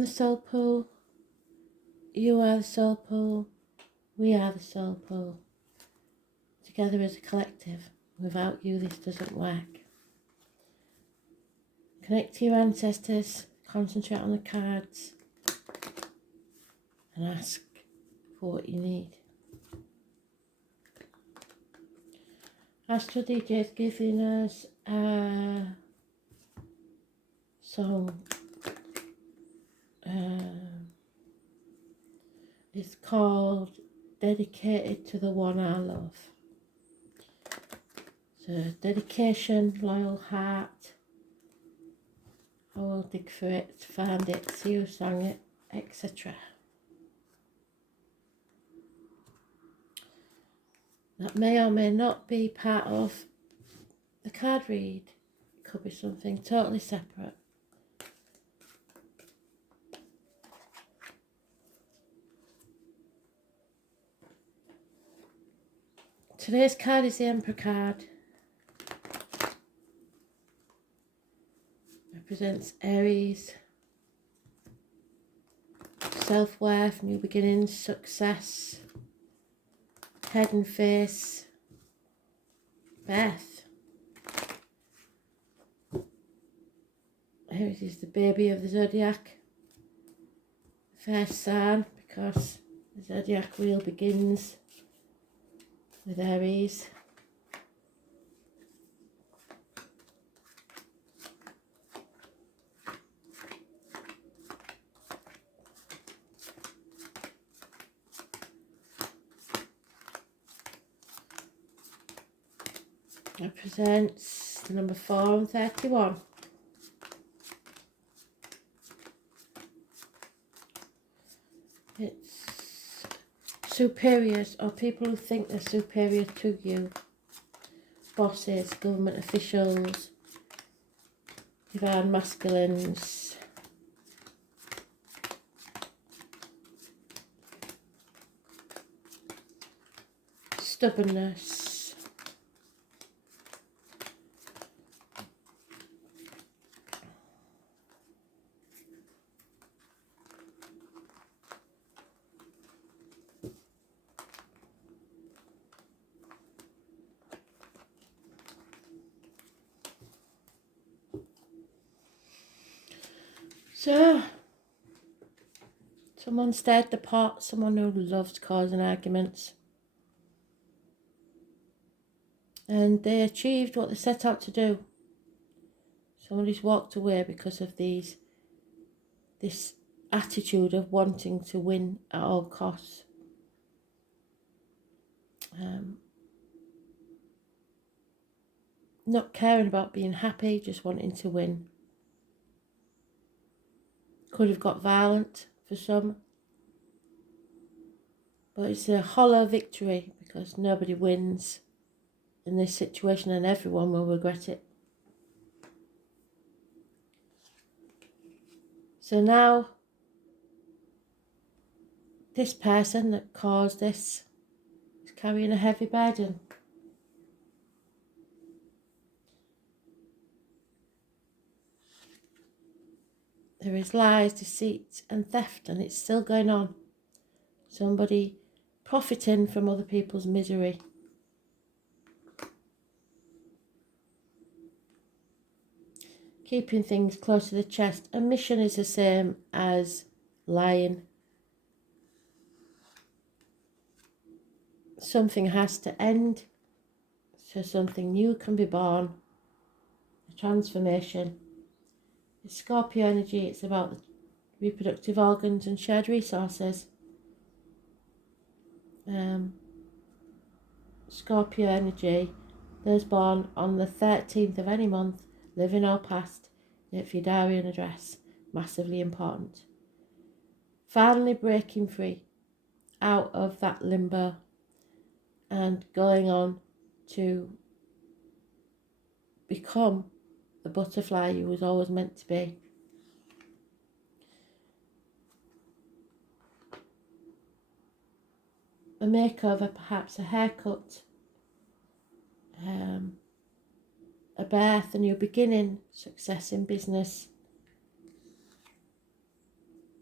am the soul pool. You are the soul pool. We are the soul pool. Together as a collective. Without you, this doesn't work. Connect to your ancestors. Concentrate on the cards. And ask for what you need. Astral DJ is giving us a song. It's called Dedicated to the One I Love. So dedication, loyal heart. I will dig for it, find it, see who sang it, etc. That may or may not be part of the card read. It could be something totally separate. Today's card is the Emperor card. Represents Aries, self-worth, new beginnings, success, head and face, birth. Aries is the baby of the zodiac, first sign, because the zodiac wheel begins with Aries. Represents the number 4 and 31. It's superiors, or people who think they're superior to you. Bosses, government officials, divine masculines. Stubbornness. So, someone stirred the pot, someone who loves causing arguments. And they achieved what they set out to do. Somebody's walked away because of this attitude of wanting to win at all costs. Not caring about being happy, just wanting to win. Could have got violent for some. But it's a hollow victory because nobody wins in this situation and everyone will regret it. So now, this person that caused this is carrying a heavy burden. There is lies, deceit and theft, and it's still going on. Somebody profiting from other people's misery. Keeping things close to the chest. Omission is the same as lying. Something has to end so something new can be born. A transformation. It's Scorpio energy. It's about the reproductive organs and shared resources. Scorpio energy, those born on the 13th of any month, living or past, if your diary and address, massively important. Finally breaking free out of that limbo and going on to become the butterfly you was always meant to be. A makeover, perhaps a haircut, a birth, a new beginning, success in business.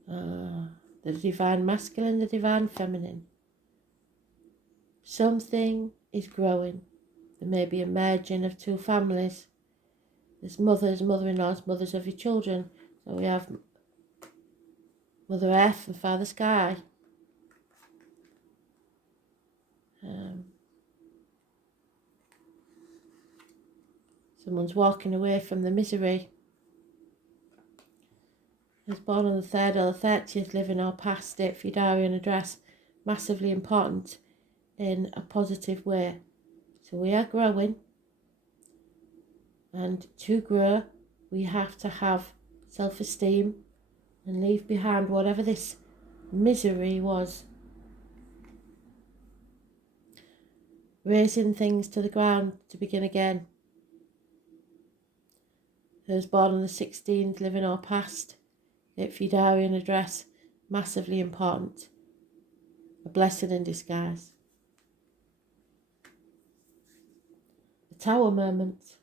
The divine masculine, the divine feminine. Something is growing. There may be a merging of two families. There's mothers, mother-in-laws, mothers of your children. So we have Mother Earth and Father Sky. Someone's walking away from the misery. Was born on the 3rd or the 30th, living or past, date for your diary and address. Massively important in a positive way. So we are growing. And to grow, we have to have self-esteem and leave behind whatever this misery was. Raising things to the ground to begin again. Those born on the 16th, living or past, date for your diary and address, massively important. A blessing in disguise. The Tower moment.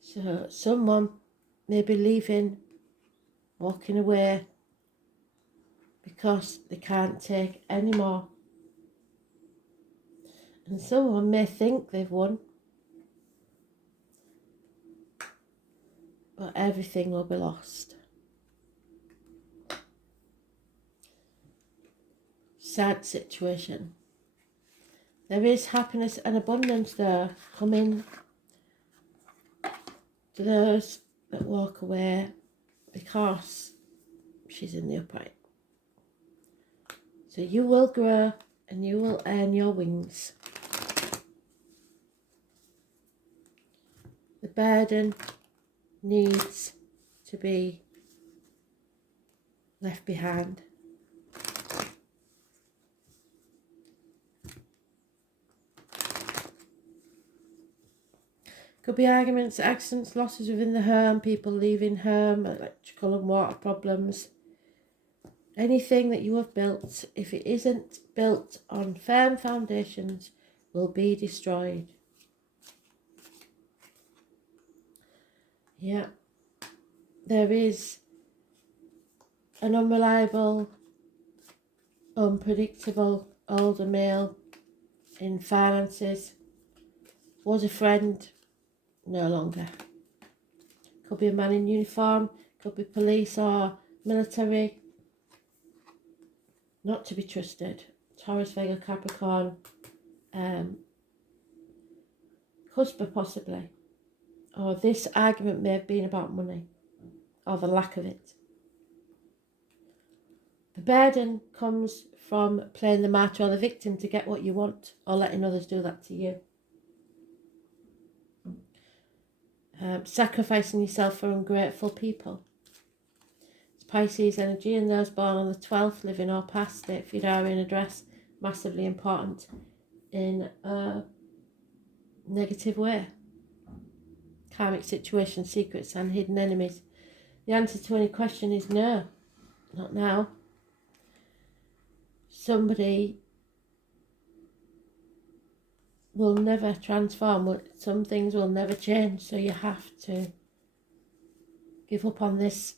So someone may be leaving, walking away, because they can't take any more. And someone may think they've won, but everything will be lost. Sad situation. There is happiness and abundance there coming to those that walk away because she's in the upright. So you will grow and you will earn your wings. The burden needs to be left behind. Could be arguments, accidents, losses within the home, people leaving home, electrical and water problems. Anything that you have built, if it isn't built on firm foundations, will be destroyed. Yeah. There is an unreliable, unpredictable older male in finances. Was a friend, no longer. Could be a man in uniform, could be police or military. Not to be trusted. Taurus, Vega, Capricorn. Husband possibly. Or this argument may have been about money. Or the lack of it. The burden comes from playing the martyr or the victim to get what you want. Or letting others do that to you. Sacrificing yourself for ungrateful people. Pisces energy, and those born on the 12th, living or past, date for your diary and address, massively important in a negative way. Karmic situation, secrets and hidden enemies. The answer to any question is no, not now. Somebody will never transform, some things will never change, so you have to give up on this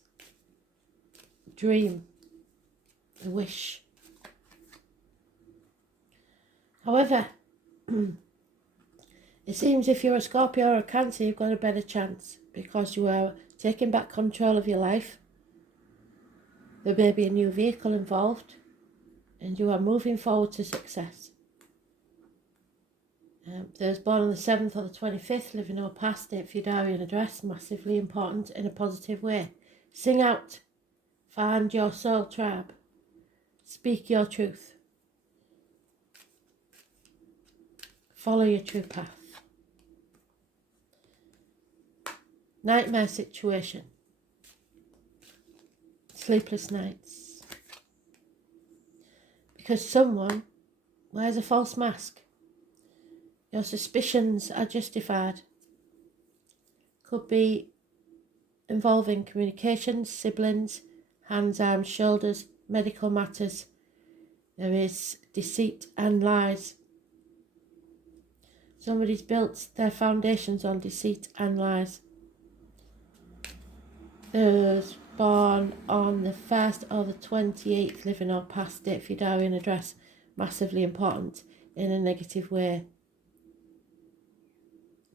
dream, a wish. However, it seems if you're a Scorpio or a Cancer, you've got a better chance because you are taking back control of your life. There may be a new vehicle involved and you are moving forward to success. Those born on the 7th or the 25th, living or past, date for your diary and address, massively important in a positive way. Sing out. Find your soul tribe. Speak your truth. Follow your true path. Nightmare situation. Sleepless nights. Because someone wears a false mask. Your suspicions are justified. Could be involving communications, siblings, hands, arms, shoulders, medical matters. There is deceit and lies. Somebody's built their foundations on deceit and lies. those born on the 1st or the 28th, living or past, date for your diary and address, massively important in a negative way.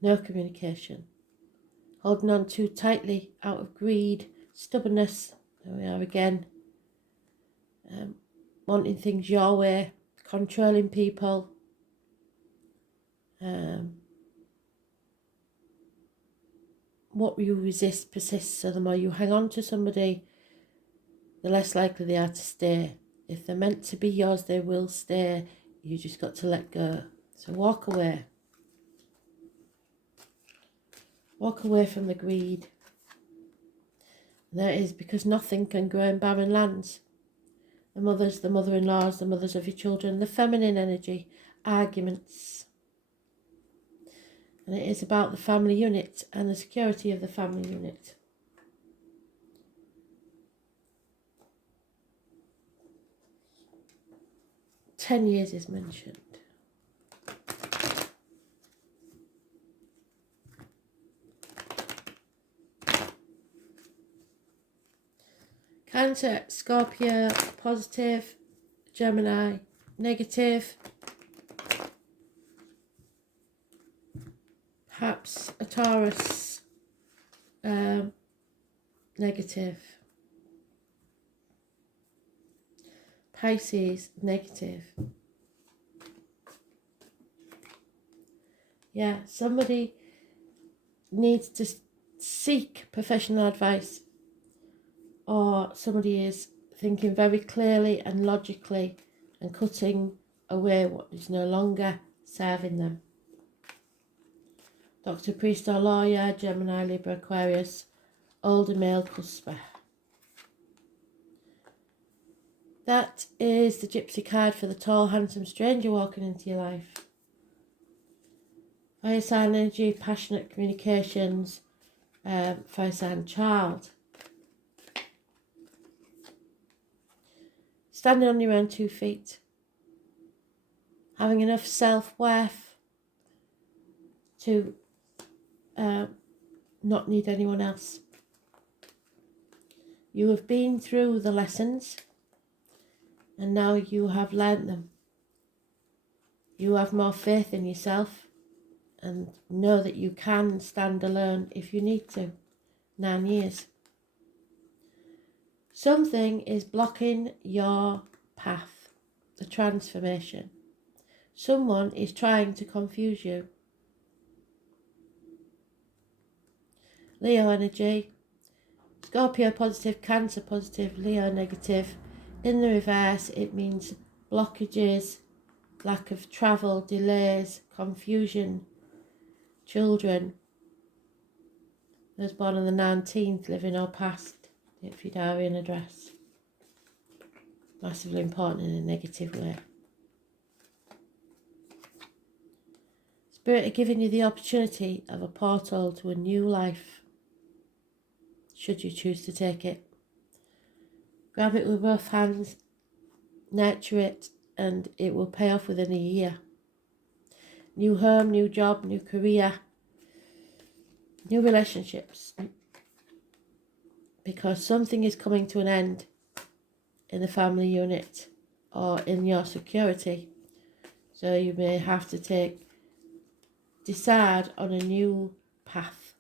No communication. Holding on too tightly out of greed, stubbornness, there we are again. Wanting things your way, controlling people. What you resist persists, so the more you hang on to somebody, the less likely they are to stay. If they're meant to be yours, they will stay. You just got to let go. So walk away. Walk away from the greed. And that is because nothing can grow in barren lands. The mothers, the mother-in-laws, the mothers of your children, the feminine energy, arguments. And it is about the family unit and the security of the family unit. "10 years is mentioned. Cancer, Scorpio, positive, Gemini, negative. Perhaps a Taurus, negative. Pisces, negative. Yeah, somebody needs to seek professional advice, or somebody is thinking very clearly and logically and cutting away what is no longer serving them. Doctor, priest or lawyer, Gemini, Libra, Aquarius, older male cusper. That is the gypsy card for the tall, handsome stranger walking into your life. Fire sign energy, passionate communications, fire sign child. Standing on your own 2 feet. Having enough self-worth to not need anyone else. You have been through the lessons and now you have learned them. You have more faith in yourself and know that you can stand alone if you need to. 9 years. Something is blocking your path, the transformation. Someone is trying to confuse you. Leo energy, Scorpio positive, Cancer positive, Leo negative. In the reverse, it means blockages, lack of travel, delays, confusion, children. Those born on the 19th, living or past, if your diary and address. Massively important in a negative way. Spirit are giving you the opportunity of a portal to a new life, should you choose to take it. Grab it with both hands, nurture it, and it will pay off within a year. New home, new job, new career, new relationships. Because something is coming to an end in the family unit or in your security. So you may have to decide on a new path.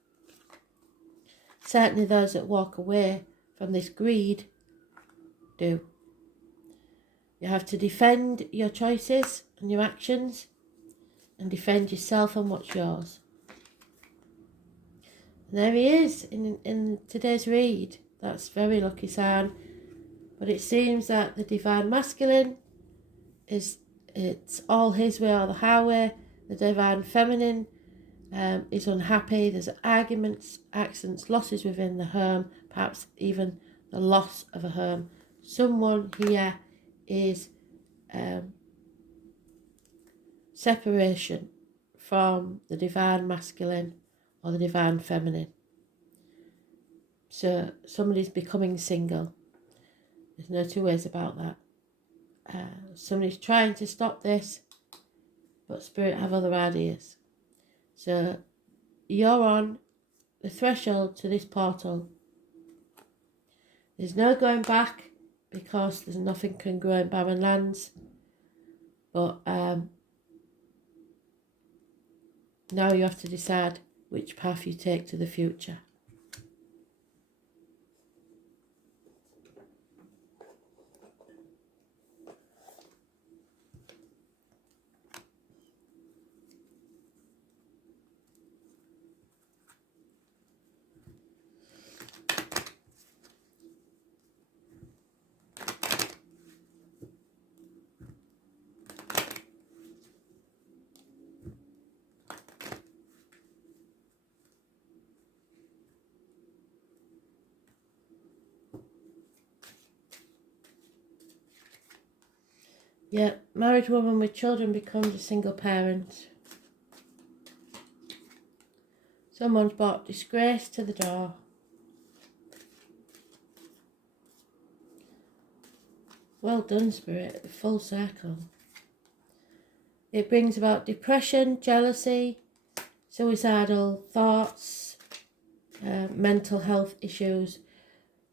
Certainly those that walk away from this greed do. You have to defend your choices and your actions and defend yourself and what's yours. And there he is in today's read. That's very lucky sign. But it seems that the divine masculine it's all his way or the highway. The divine feminine is unhappy. There's arguments, accidents, losses within the home, perhaps even the loss of a home. Someone here is separation from the divine masculine or the divine feminine. So somebody's becoming single. There's no two ways about that. Somebody's trying to stop this, but Spirit have other ideas. So you're on the threshold to this portal There's no going back because there's nothing can grow in barren lands. But now you have to decide which path you take to the future. Yeah, married woman with children becomes a single parent. Someone's brought disgrace to the door. Well done, Spirit, full circle. It brings about depression, jealousy, suicidal thoughts, mental health issues.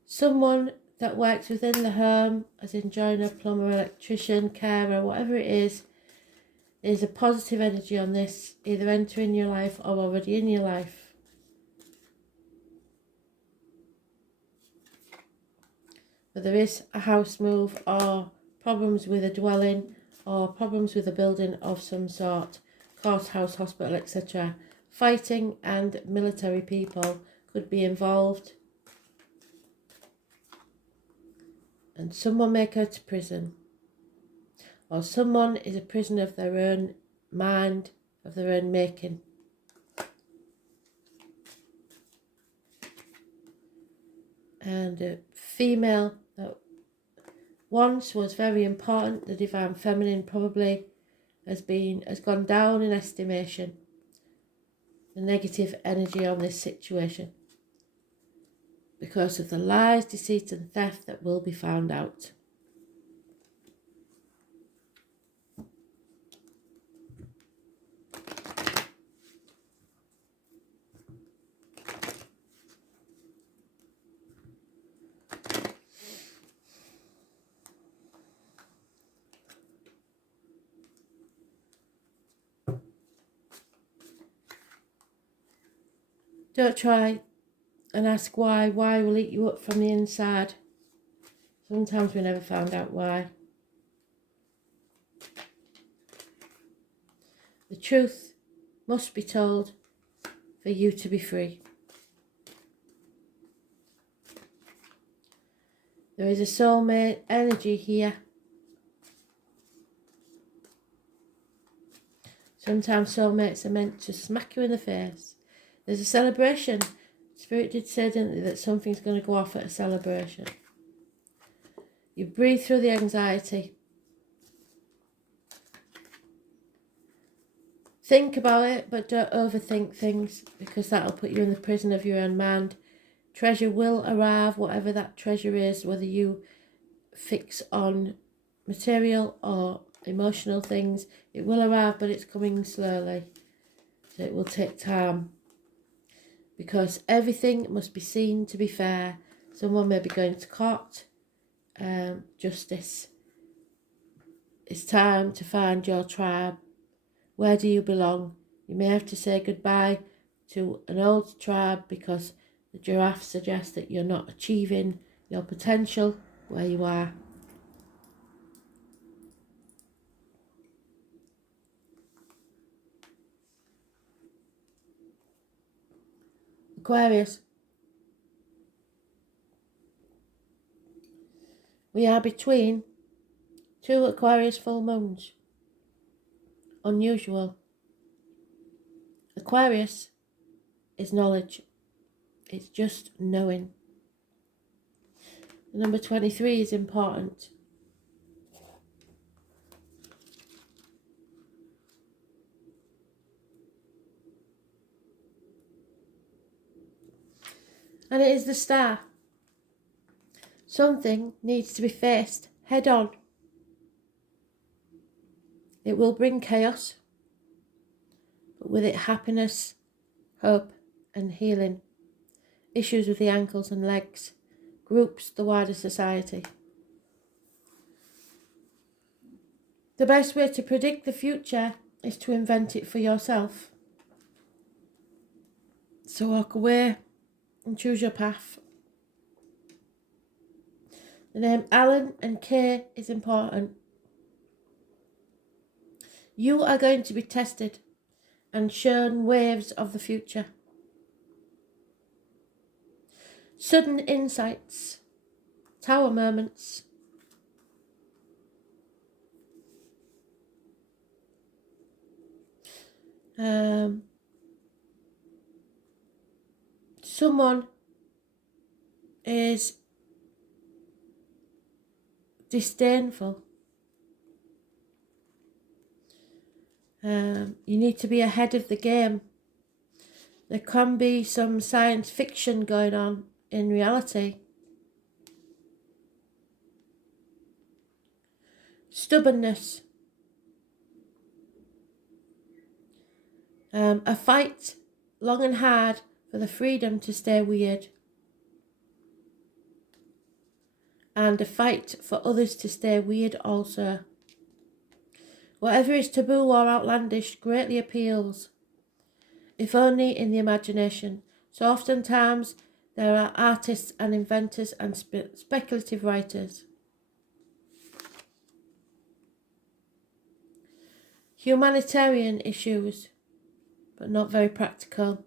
Someone that works within the home, as in joiner, plumber, electrician, carer, whatever it is a positive energy on this, either entering your life or already in your life. But there is a house move or problems with a dwelling or problems with a building of some sort, courthouse, hospital, etc. Fighting and military people could be involved. And someone may go to prison. Or someone is a prisoner of their own mind, of their own making. And a female that once was very important, the divine feminine probably has gone down in estimation. The negative energy on this situation, because of the lies, deceit and theft that will be found out. Don't try and ask why. Why will eat you up from the inside. Sometimes we never found out why. The truth must be told for you to be free. There is a soulmate energy here. Sometimes soulmates are meant to smack you in the face. There's a celebration. Spirit did say, didn't they, that something's going to go off at a celebration. You breathe through the anxiety. Think about it, but don't overthink things, because that'll put you in the prison of your own mind. Treasure will arrive, whatever that treasure is, whether you fix on material or emotional things. It will arrive, but it's coming slowly. So it will take time. Because everything must be seen to be fair. Someone may be going to court. Justice. It's time to find your tribe. Where do you belong? You may have to say goodbye to an old tribe because the giraffe suggests that you're not achieving your potential where you are. Aquarius. We are between two Aquarius full moons. Unusual. Aquarius is knowledge. It's just knowing. Number 23 is important. And it is the star. Something needs to be faced head on. It will bring chaos, but with it happiness, hope and healing. Issues with the ankles and legs, groups, the wider society. The best way to predict the future is to invent it for yourself. So walk away and choose your path. The name Alan and Kay is important. You are going to be tested and shown waves of the future. Sudden insights, tower moments. Someone is disdainful. You need to be ahead of the game. There can be some science fiction going on in reality. Stubbornness. A fight long and hard for the freedom to stay weird. And a fight for others to stay weird also. Whatever is taboo or outlandish greatly appeals, if only in the imagination. So oftentimes there are artists and inventors and speculative writers. Humanitarian issues, but not very practical.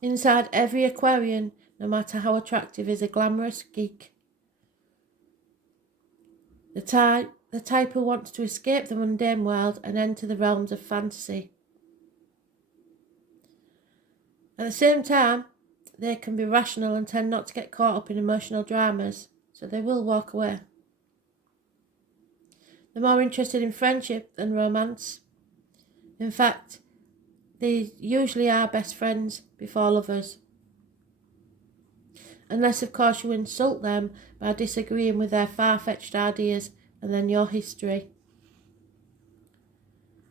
Inside every Aquarian, no matter how attractive, is a glamorous geek. The type who wants to escape the mundane world and enter the realms of fantasy. At the same time, they can be rational and tend not to get caught up in emotional dramas, so they will walk away. They're more interested in friendship than romance. In fact, they usually are best friends before lovers. Unless, of course, you insult them by disagreeing with their far-fetched ideas and then your history.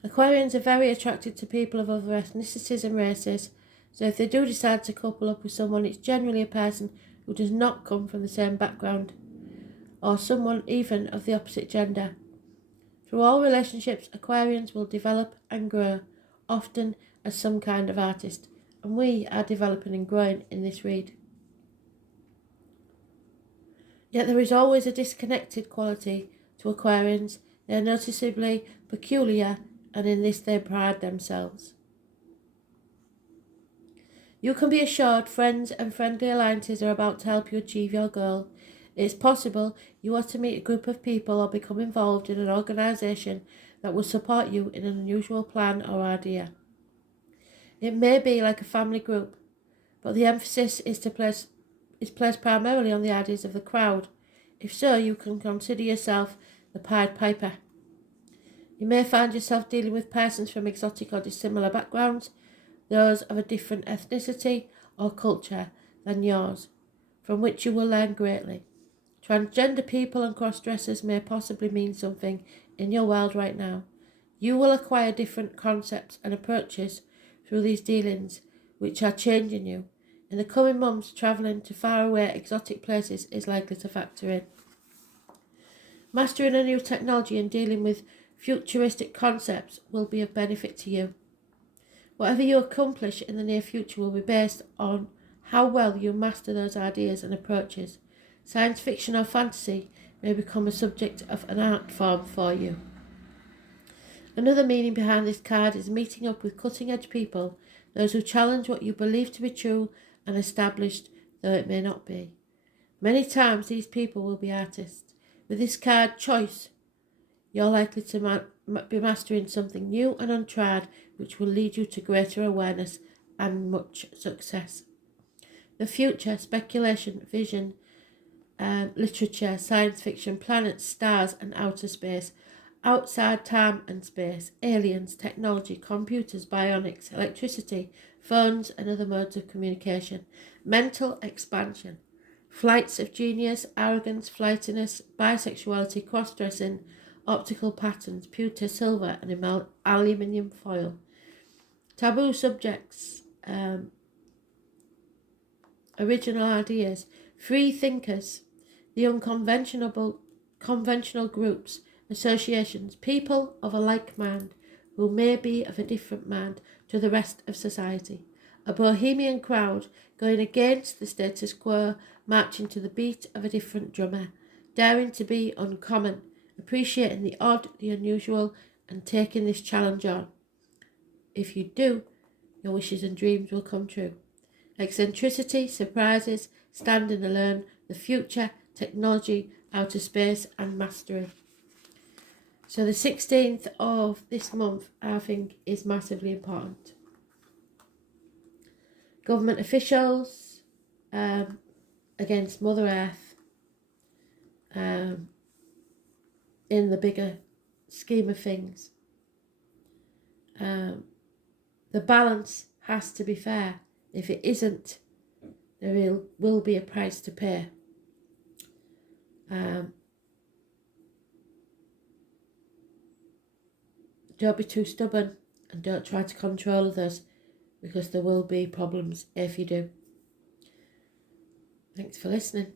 Aquarians are very attracted to people of other ethnicities and races, so if they do decide to couple up with someone, it's generally a person who does not come from the same background, or someone even of the opposite gender. Through all relationships, Aquarians will develop and grow, often as some kind of artist, and we are developing and growing in this read. Yet there is always a disconnected quality to Aquarians. They are noticeably peculiar, and in this they pride themselves. You can be assured friends and friendly alliances are about to help you achieve your goal. It is possible you are to meet a group of people or become involved in an organisation that will support you in an unusual plan or idea. It may be like a family group, but the emphasis is placed primarily on the ideas of the crowd. If so, you can consider yourself the Pied Piper. You may find yourself dealing with persons from exotic or dissimilar backgrounds, those of a different ethnicity or culture than yours, from which you will learn greatly. Transgender people and cross-dressers may possibly mean something in your world right now. You will acquire different concepts and approaches through these dealings, which are changing you. In the coming months, travelling to faraway exotic places is likely to factor in. Mastering a new technology and dealing with futuristic concepts will be of benefit to you. Whatever you accomplish in the near future will be based on how well you master those ideas and approaches. Science fiction or fantasy may become a subject of an art form for you. Another meaning behind this card is meeting up with cutting-edge people, those who challenge what you believe to be true and established, though it may not be. Many times these people will be artists. With this card, choice, you're likely to be mastering something new and untried, which will lead you to greater awareness and much success. The future, speculation, vision, literature, science fiction, planets, stars and outer space, outside time and space, aliens, technology, computers, bionics, electricity, phones and other modes of communication, mental expansion, flights of genius, arrogance, flightiness, bisexuality, cross-dressing, optical patterns, pewter, silver and aluminium foil. Taboo subjects, original ideas, free thinkers, the conventional groups, associations, people of a like mind who may be of a different mind to the rest of society. A bohemian crowd going against the status quo, marching to the beat of a different drummer, daring to be uncommon, appreciating the odd, the unusual, and taking this challenge on. If you do, your wishes and dreams will come true. Eccentricity, surprises, standing alone, the future, technology, outer space, and mastery. So the 16th of this month, I think, is massively important. Government officials against Mother Earth in the bigger scheme of things. The balance has to be fair. If it isn't, there will be a price to pay. Don't be too stubborn and don't try to control others, because there will be problems if you do. Thanks for listening.